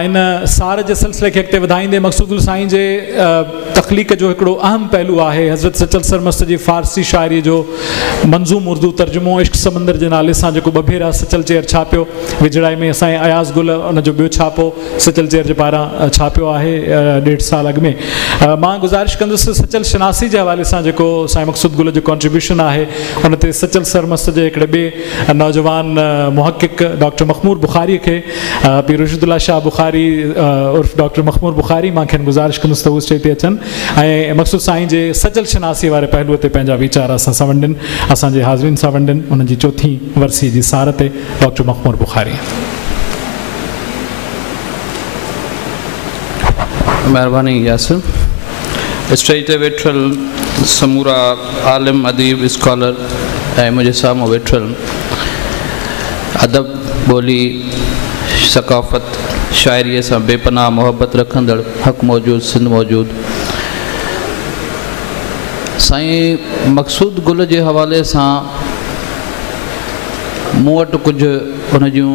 इन सार जे सिलसिले खे अॻिते वधाईंदे मक़सूदुल साईं जे तख़लीक़ जो हिकिड़ो अहम पहलू आहे हज़रत सचल सरमस्त जी फ़ारसी शाइरी जो मंज़ूम उर्दू तर्जुमो इश्क समंदर जे नाले सां जेको ॿ भेरा सचल चेयर छापियो विझड़ाई में असांजे अयाज़ गुल उनजो ॿियो छापो सचल चेयर जे पारां छापियो आहे 1.5 साल अॻु में। मां गुज़ारिश कंदुसि सचल शनासी जे हवाले सां जेको साईं मक़सूद गुल जो कॉन्ट्रीब्यूशन आहे उन ते सचल सरमस्त जे हिकिड़े ॿिए नौजवान मुहक़िक़ डॉक्टर मक़बूल बुखारी खे पीर रुशदुल्ला शाह बुखारी उर्फ़ डॉक्टर मक़बूल बुखारी मां खेनि गुज़ारिश कंदुसि त उहो स्टेज ते अचनि ऐं मक़सूद साईं जे सचल शनासी वारे पहलूअ ते पंहिंजा वीचार असां सां वंडनि असांजे हाज़रीन सां वंडनि उन्हनि जी चौथीं वरसी जी सार ते डॉक्टर मक़बूल बुखारी। महिरबानी यासिर। स्टेज ते वेठल समूरा आलिम अदीब स्कॉलर ऐं मुंहिंजे साम्हूं वेठल अदब ॿोली सकाफ़त शाइरीअ सां बेपनाह मोहबत रखंदड़ हक़ मौजूद सिंध मौजूद साईं मक़सूद गुल जे हवाले सां मूं वटि कुझु उन जूं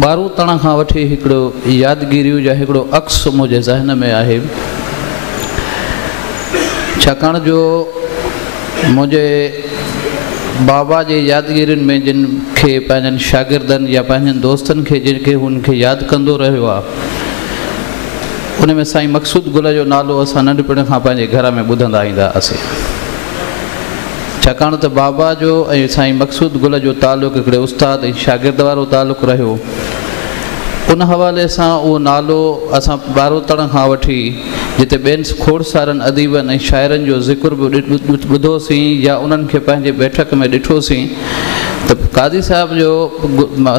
12 तण खां वठी हिकिड़ो यादगिरियूं जा हिकिड़ो अक्स मुंहिंजे ज़हन में आहे छाकाणि जो मुंहिंजे बाबा जे यादगिरियुनि में जिन खे पंहिंजनि शागिर्दनि या पंहिंजनि दोस्तनि खे जिन खे हुनखे यादि कंदो रहियो आहे उन में साईं मक़सूद गुल जो नालो असां नंढपण खां पंहिंजे घर में ॿुधंदा ईंदा हुआसीं छाकाणि त बाबा जो ऐं साईं मक़सूद गुल जो तालुक़ु हिकिड़े उस्ताद ऐं शागिर्द वारो तालुक़ु रहियो उन हवाले सां उहो नालो असां 12 तण खां वठी जिते ॿियनि खोड़सारनि अदीबनि ऐं शाइरनि जो ज़िक्र बि ॿुधोसीं या उन्हनि खे पंहिंजे बैठक में ॾिठोसीं त कादी साहिब जो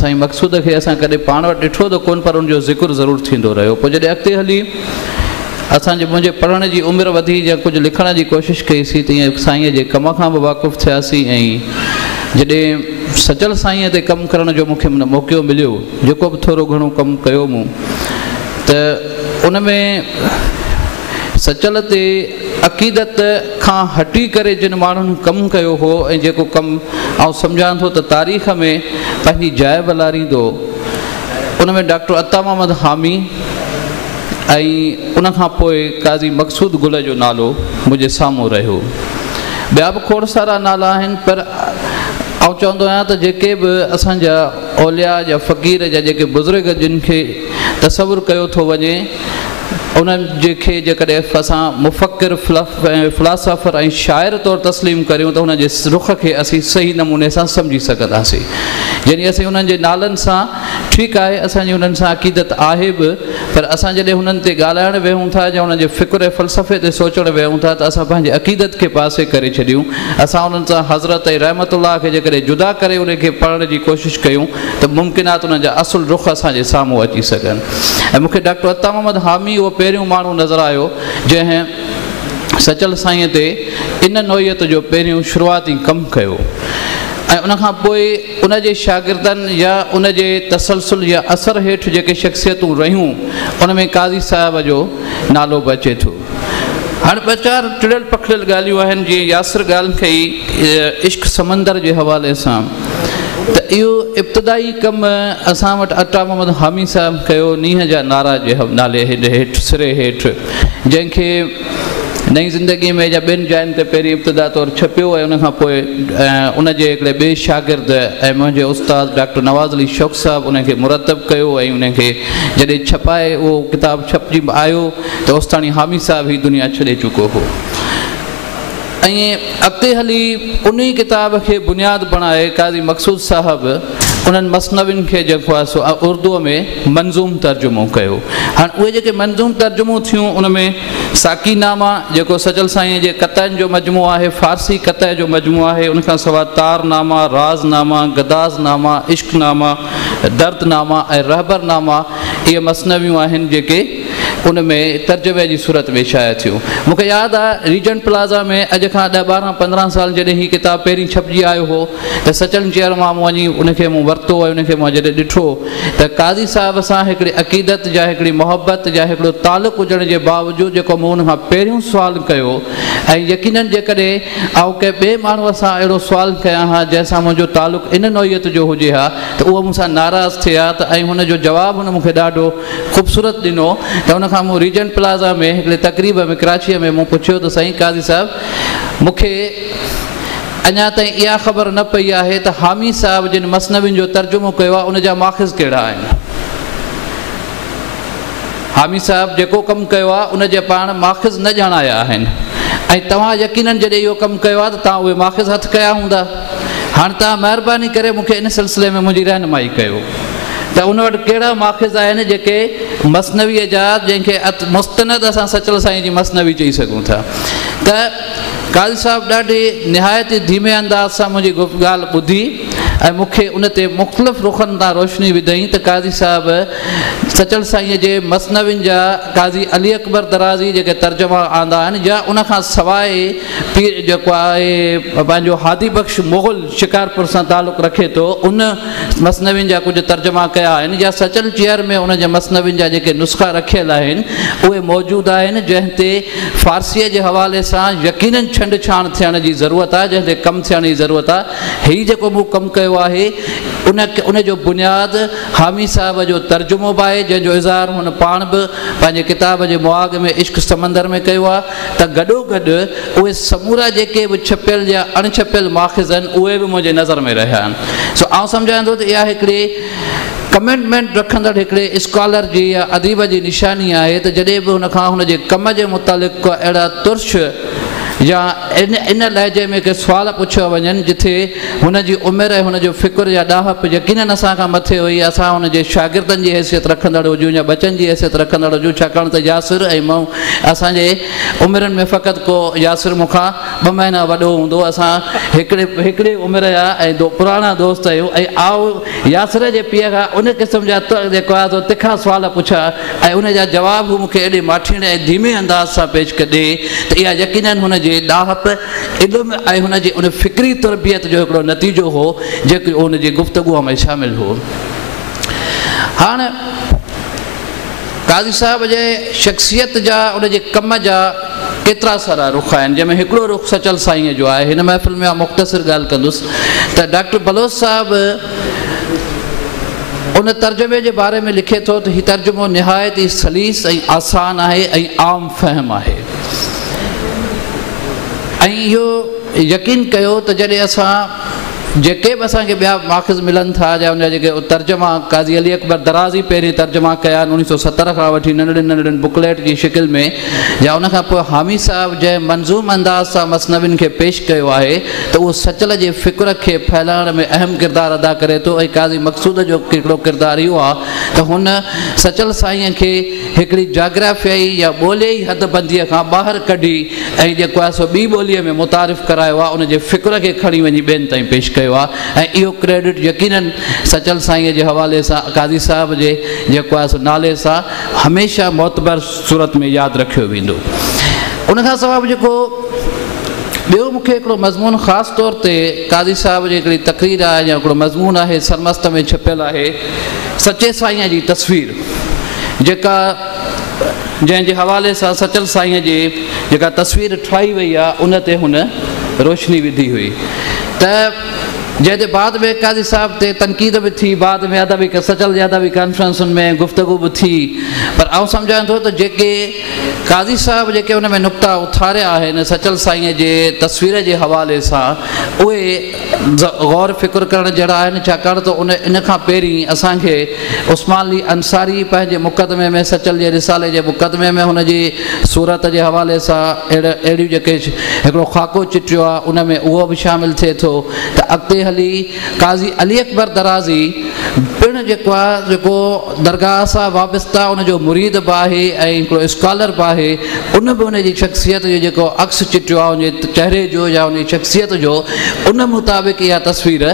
साईं मक़सूद खे असां कॾहिं पाण वटि ॾिठो त कोन पर उनजो ज़िक्र ज़रूरु थींदो रहियो। पोइ जॾहिं अॻिते हली मुंहिंजे पढ़ण जी उमिरि वधी या कुझु लिखण जी कोशिशि कईसीं तीअं साईंअ जे कम खां बि वाक़ुफ़ु थियासीं ऐं जॾहिं सचल साईंअ ते कमु करण जो मूंखे मौक़ो मिलियो जेको बि थोरो घणो कमु कयो मूं त उन में सचल ते अक़ीदत खां हटी करे जिन माण्हुनि कमु कयो हो ऐं जेको कमु आउं सम्झां थो त तारीख़ में पंहिंजी जाइ बलारींदो उन में डॉक्टर अता मोहम्मद हामी ऐं उनखां पोइ काज़ी मक़सूद गुल जो नालो मुंहिंजे साम्हूं रहियो। ॿिया बि खोड़ सारा नाला आहिनि पर आउं चवंदो आहियां त जेके बि असांजा औलिया या फ़क़ीर जा जेके बुज़ुर्ग जिन खे तसवुरु कयो थो वञे उन्हनि जेके जेकॾहिं असां मुफ़क्किर फ़िलासफ़र ऐं शाइर तौरु तस्लीम करियूं त हुन जे रुख़ खे असीं सही नमूने सां सम्झी सघंदासीं। यानी असीं हुननि जे नालनि सां ठीकु आहे असांजी हुननि सां अक़ीदत आहे बि पर असां जॾहिं हुननि ते ॻाल्हाइणु वेहूं था या हुननि जे फ़िक्र ऐं फ़लसफ़े ते सोचणु वेहूं था त असां पंहिंजे अक़ीदत खे पासे करे छॾियूं असां हुननि सां हज़रत ऐं रहमतुल्लाह खे जेकॾहिं जुदा करे उनखे पढ़ण जी कोशिशि कयूं त मुमकिनात उन्हनि जा असुलु रुख़ असांजे साम्हूं अची सघनि। ऐं मूंखे डॉक्टर अता मोहम्मद हामी उहो पहिरियों माण्हू नज़र आयो जंहिं सचल साईंअ ते इन नोइयत जो पहिरियों शुरूआती कमु कयो ऐं उनखां पोइ उनजे शागिर्दनि या उनजे तसलसल या असर हेठि जेके शख़्सियतूं रहियूं उन में काज़ी साहिब जो नालो बि अचे थो। हाणे ॿ चारि टिड़ियल पखिड़ियल ॻाल्हियूं आहिनि जीअं यासिर ॻाल्हि कई इश्क समंदर जे हवाले सां त इहो इब्तिदाई कमु असां वटि अता मोहम्मद हामी साहिबु कयो नींहं जा नारा जे नाले हेठि सिरे हेठि जंहिंखे नई ज़िंदगीअ में या ॿियनि जायुनि ते पहिरीं इब्तिदा तौरु छपियो ऐं उनखां पोइ उनजे हिकिड़े ॿिए शागिर्द ऐं मुंहिंजे उस्ताद डॉक्टर नवाज़ अली शौक़ साहिबु उनखे मुरतब कयो ऐं उनखे जॾहिं छपाए उहो किताबु छपिजी आयो त ओसिताणी हामी साहिबु ई दुनिया छॾे चुको हो ऐं अॻिते हली उन ई किताब खे बुनियादु बणाए काज़ी मक़सूद साहिबु उन्हनि मसनवियुनि खे जेको आहे सो उर्दूअ में मंज़ूम तर्जुमो कयो। हाणे उहे जेके मंज़ूम तर्जुमो थियूं उन में साकीनामा जेको सचल साईं जे क़तअनि जो मजमू आहे फ़ारसी क़तअ जो मजमू आहे उनखां सवाइ तारनामा राज़नामा गदाज़नामा इश्कनामा दर्दनामा ऐं रहबरनामा इहे मसनवियूं आहिनि जेके उन में तर्जुमे जी सूरत में शाया थियूं। मूंखे यादि आहे रीजेंट प्लाज़ा में अॼु खां 10-12-15 साल जॾहिं हीअ किताबु पहिरीं छपिजी आयो हो त सचल चेयर मां मूं वञी उनखे मूं वरितो ऐं उनखे मां जॾहिं ॾिठो त काज़ी साहिब सां हिकिड़ी अक़ीदत जा हिकिड़ी मोहबत जा हिकिड़ो तालुक़ हुजण जे बावजूदि जेको मूं उनखां पहिरियों सुवालु कयो ऐं यकीननि जेकॾहिं आउं कंहिं ॿिए माण्हूअ सां अहिड़ो सुवालु कयां हा जंहिंसां मुंहिंजो तालुक़ु इन नौइयत जो हुजे हा त उहो मूंसां नाराज़ थिया त ऐं हुनजो जवाबु हुन मूंखे ॾाढो ख़ूबसूरत ॾिनो त उनखां मूं रीजेंट प्लाज़ा में हिकिड़े तक़रीब में कराचीअ में मूं पुछियो त साईं काज़ी साहिबु मूंखे अञा ताईं इहा ख़बर न पई आहे त हामी साहिब जिन मसनवियुनि जो तर्जुमो कयो आहे उनजा माख़िज़ कहिड़ा आहिनि। हामी साहिबु जेको कमु कयो आहे उनजे पाण माख़िज़ न ॼाणाया आहिनि ऐं तव्हां यकीननि जॾहिं इहो कमु कयो आहे त तव्हां उहे माख़िज़ हथु कया हूंदा। हाणे तव्हां महिरबानी करे मूंखे इन सिलसिले में मुंहिंजी रहनुमाई कयो त उन वटि कहिड़ा माख़िज़ आहिनि जेके मसनवीअ जा जंहिंखे मुस्तनद असां सचल साईं जी मसनवी चई सघूं था। त काज़ी साहिबु ॾाढी निहायत धीमे अंदाज़ सां मुंहिंजी ॻाल्हि ॿुधी ऐं मूंखे उन ते मुख़्तलिफ़ रुखनि तां रोशनी विधई त काज़ी साहिबु सचल साईंअ जे मसनवियुनि जा काज़ी अली अकबर दराज़ी जेके तर्जुमा आंदा आहिनि या उनखां सवाइ पीर जेको आहे पंहिंजो हादी बख़्श मुग़ल शिकारपुर सां तालुक़ु रखे थो उन मसनवियुनि जा कुझु तर्जुमा कया आहिनि या सचल चेयर में उन जे मसनवियुनि जा जेके नुस्ख़ा रखियल आहिनि उहे मौजूदु आहिनि जंहिं ते फ़ारसीअ जे हवाले सां यकीननि छंड छाण थियण जी ज़रूरत आहे जंहिं ते कमु थियण जी ज़रूरत आहे। हीउ जेको मूं कमु कयो आहे उनजो बुनियादु हामी साहिब जो तर्जुमो बि आहे जंहिंजो इज़हार हुन पाण बि पंहिंजे किताब जे मुआग में इश्क समंदर में कयो आहे त गॾोगॾु उहे समूरा जेके बि छपियल या अणछपियल माख़िज़ आहिनि उहे बि मुंहिंजे नज़र में रहिया आहिनि। सो आउं सम्झां थो त इहा हिकिड़ी कमिटमेंट रखंदड़ हिकिड़े स्कॉलर जी या अदीब जी निशानी आहे त जॾहिं बि हुनखां हुनजे कम जे मुतालिक़ अहिड़ा तुर्श या इन लहजे में के सुवाल पुछिया वञनि जिथे हुनजी उमिरि ऐं हुनजो फ़िक्र या ॾाहप यकीननि असांखां मथे हुई असां हुनजे शागिर्दनि जी हैसियत रखंदड़ हुजूं या बचनि जी हैसियत रखंदड़ हुजूं छाकाणि त यासिर ऐं मां असांजे उमिरियुनि में फ़क़ति को यासिर मूंखां 2 महीना वॾो हूंदो असां हिकिड़े उमिरि जा ऐं पुराणा दोस्त आहियूं ऐं आओ यासिर जे पीउ खां उन क़िस्म जा जेको आहे तिखा सुवाल पुछा ऐं उन जा जवाब मूंखे एॾे माठीणे ऐं धीमे अंदाज़ सां पेश कॾे त इहा यकीननि हुनजे ॾाहप इल्म ऐं हुनजी उन फ़िक्री तरबियत जो हिकिड़ो नतीजो हो जेको हुनजी गुफ़्तगूअ में शामिलु हो। हाणे काज़ी साहिब जे शख़्सियत जा उनजे कम जा केतिरा सारा रुख आहिनि जंहिंमें हिकिड़ो रुख सचल साईंअ जो आहे। हिन महफ़िल में मुख़्तसिर ॻाल्हि कंदुसि त डॉक्टर बलोच साहिबु उन तर्जुमे जे बारे में लिखे थो त हीउ तर्जुमो निहायत ई सलीस ऐं आसान आहे ऐं आम फ़हम आहे ऐं इहो यकीन कयो त जॾहिं असां जेके बि असांखे ॿिया माख़िज़ मिलनि था या उनजा जेके तर्जुमा काज़ी अली अकबर दराज़ी पहिरीं तर्जुमा कया 1970 खां वठी नंढड़ियुनि बुकलेट जी शिकिल में या उनखां पोइ हामी साहिब जंहिं मंज़ूम अंदाज़ सां मसनवियुनि खे पेश कयो आहे त उहो सचल जे फ़िक्र खे फैलाइण में अहम किरदारु अदा करे थो ऐं काज़ी मक़सूद जो हिकिड़ो किरदारु इहो आहे त हुन सचल साईंअ खे हिकिड़ी जाग्राफियाई या ॿोलियाई हदबंदीअ खां ॿाहिरि कढी ऐं जेको आहे सो ॿी ॿोलीअ में मुतारिफ़ करायो आहे उनजे फ़िक्र खे खणी वञी ॿियनि ताईं पेश कयो आहे ऐं इहो क्रेडिट यकीननि सचल साईंअ जे हवाले सां काज़ी साहिब जे जेको आहे सो नाले सां हमेशह मोतबर सूरत में यादि रखियो वेंदो। उनखां सवाइ जेको ॿियो मूंखे हिकिड़ो मज़मून ख़ासि तौर ते काज़ी साहिब जी हिकिड़ी तक़रीर आहे या हिकिड़ो मज़मून आहे सरमस्त में छपियल आहे सचे साईंअ जी तस्वीर जेका जंहिंजे हवाले सां सचल साईंअ जी जेका तस्वीर ठाही वई आहे उन ते हुन रोशनी विधी हुई त जंहिं ते बाद में काज़ी साहिब ते तनक़ीद बि थी बाद में अदबी सचल जे अदबी कॉन्फ्रेंसुनि में गुफ़्तगू बि थी पर आउं सम्झां थो त जेके काज़ी साहिब जेके उन में नुक़्ता उथारिया आहिनि सचल साईंअ जे तस्वीर जे हवाले सां उहे गौर फ़िक्र करण जहिड़ा आहिनि छाकाणि त इन खां पहिरीं असांखे उस्मान अली अंसारी पंहिंजे मुक़दमे में सचल जे रिसाले जे मुक़दमे में हुनजी सूरत जे हवाले सां अहिड़ियूं जेके हिकिड़ो ख़ाको चिटियो आहे उन में उहो बि शामिलु थिए थो त अॻिते हली काज़ी अली अकबर दराज़ी पिण पिणु जेको आहे जेको दरगाह सां वाबस्ता उनजो मुरीद बि आहे ऐं हिकिड़ो स्कॉलर बि आहे, उन बि उनजी शख़्सियत जो जेको अक्स चिटियो आहे उनजे चहिरे जो या उन शख़्सियत जो, उन मुताबिक़ इहा तस्वीर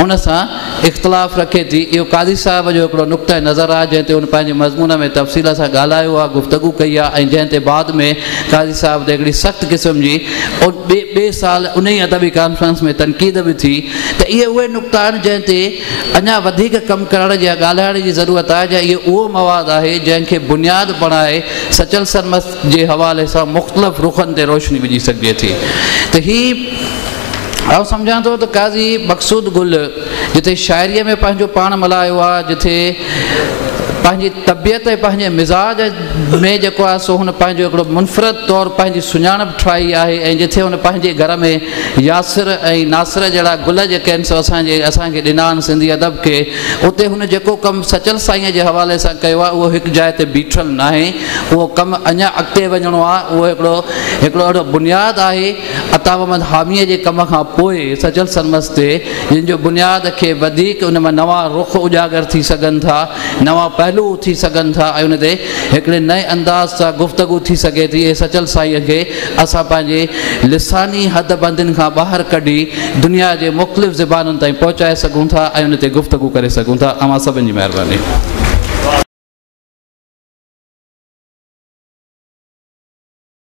हुन सां इख़्तिलाफ़ रखे थी। इहो कादी साहिब जो हिकिड़ो नुक़्ता नज़र आहे जंहिं ते उन पंहिंजे मज़मून में तफ़सील सां ॻाल्हायो आहे, गुफ़्तगू कई आहे, ऐं जंहिं ते बाद में कादी साहिब ते हिकिड़ी सख़्तु क़िस्म जी ॿिए साल उन ई अदबी कॉन्फ्रेंस में तनक़ीद बि थी। त इहे उहे नुक़्ता आहिनि जंहिं ते अञा वधीक कमु करण जी ॻाल्हाइण जी ज़रूरत आहे, जा इहो उहो मवादु आहे जंहिंखे बुनियादु बणाए सचल सरमस्त जे हवाले सां मुख़्तलिफ़ रुखनि ते रोशनी विझी सघिजे थी। त हीअ आउं सम्झां थो त काज़ी मक़सूद गुल जिथे शाइरीअ में पंहिंजो पाण मल्हायो आहे, जिथे पंहिंजी तबियत ऐं पंहिंजे मिज़ाज में जेको आहे सो हुन पंहिंजो हिकिड़ो मुनफ़रद तौरु पंहिंजी सुञाणप ठाही आहे, ऐं जिथे हुन पंहिंजे घर में यासिर ऐं नासिर जहिड़ा गुल जेके आहिनि सो असांखे ॾिना आहिनि सिंधी अदब खे, उते हुन जेको कमु सचल साईंअ जे हवाले सां कयो आहे उहो हिकु जाइ ते बीठल न आहे, उहो कमु अञा अॻिते वञिणो आहे। उहो हिकिड़ो अहिड़ो बुनियादु आहे अता मोहम्मद हामीअ जे कम खां पोइ सचल सरमस ते, जिन जो बुनियाद खे वधीक उन मां नवां रुख उजागर थी सघनि था, नवां पहलू थी सघनि था, ऐं उन ते हिकिड़े नए अंदाज़ सां गुफ़्तगू थी सघे थी। ऐं सचल साईंअ खे असां पंहिंजे लिसानी हद बंदियुनि खां ॿाहिरि कढी दुनिया जे मुख़्तलिफ़ ज़बानुनि ताईं पहुचाए सघूं था ऐं उन ते गुफ़्तगू करे सघूं था। अमां सभिनी जी महिरबानी।